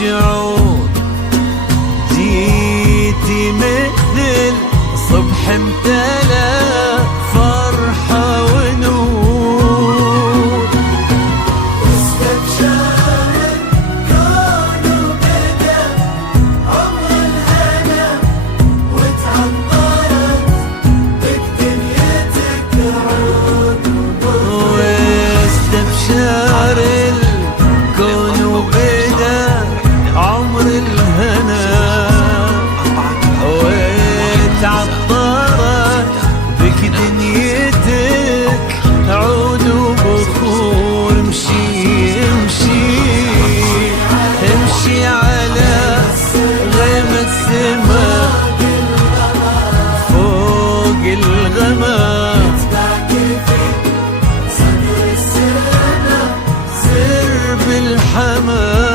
شعور، جيتي مثل صبح امتلأ فرحة ونور. واستبشر الكون وبدا عمر الهنا، وتعطرت بك دنيتك عود. واستبشر الكون وبدا عمر الهنا، وتعطرت بك دنيتك عود وبخور. امشي امشي امشي على غيمة سما فوق الغمام، سرب الحمام.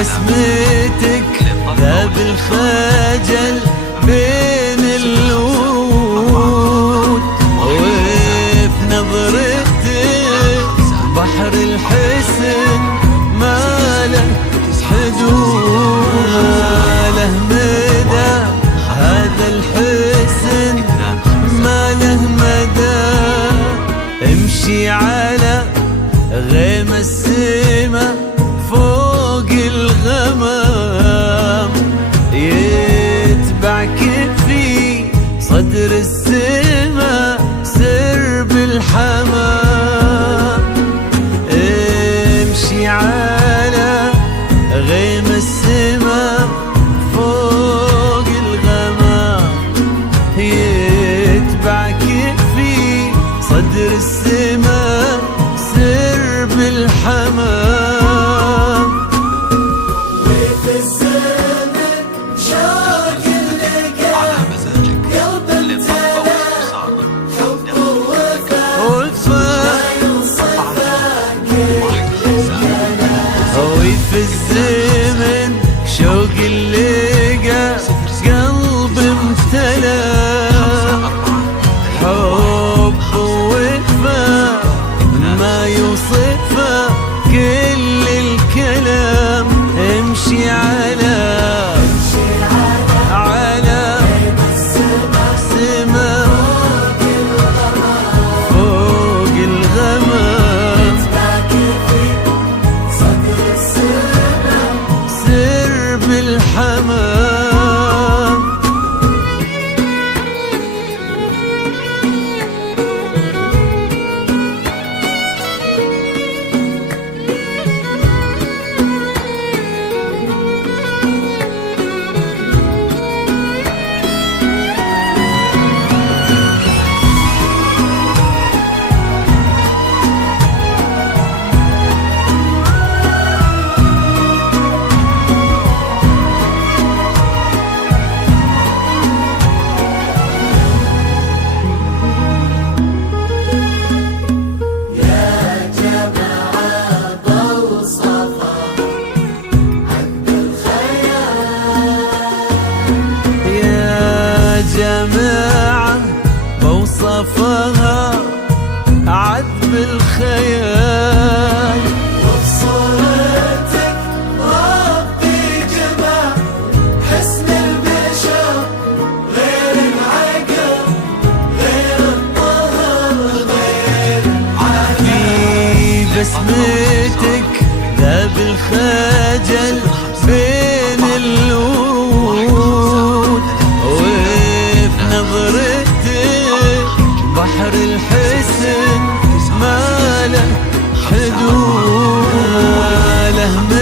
بسمتك ذاب الخجل بين الورود، وفي نظرتك بحر الحسن ما له حدود. ما له مدى هذا الحسن، ما له مدى. امشي على غيم السما فوق الغمام، يتبعك في صدر السما سرب الحمام. امشي على غيم السما فوق الغمام، يتبعك في صدر السما سرب الحمام. وفي الزمن شوق اللقا قلب امتلأ حب ووفا، ما يوصفه كل الكلام. وفي الزمن شوق اللقا قلب امتلأ حب ووفا، ما يوصفه كل الكلام. امشي على سما فوق الغمام، سرب الحمام. جماعة بوصفها عذب الخيال، وبصورتك ربي جمع حسن البشر غير العقل، غير الطهر، غير في بسمتك ذاب الخجل بين الورود، وفي نظرتك بحر الحسن ما له حدود له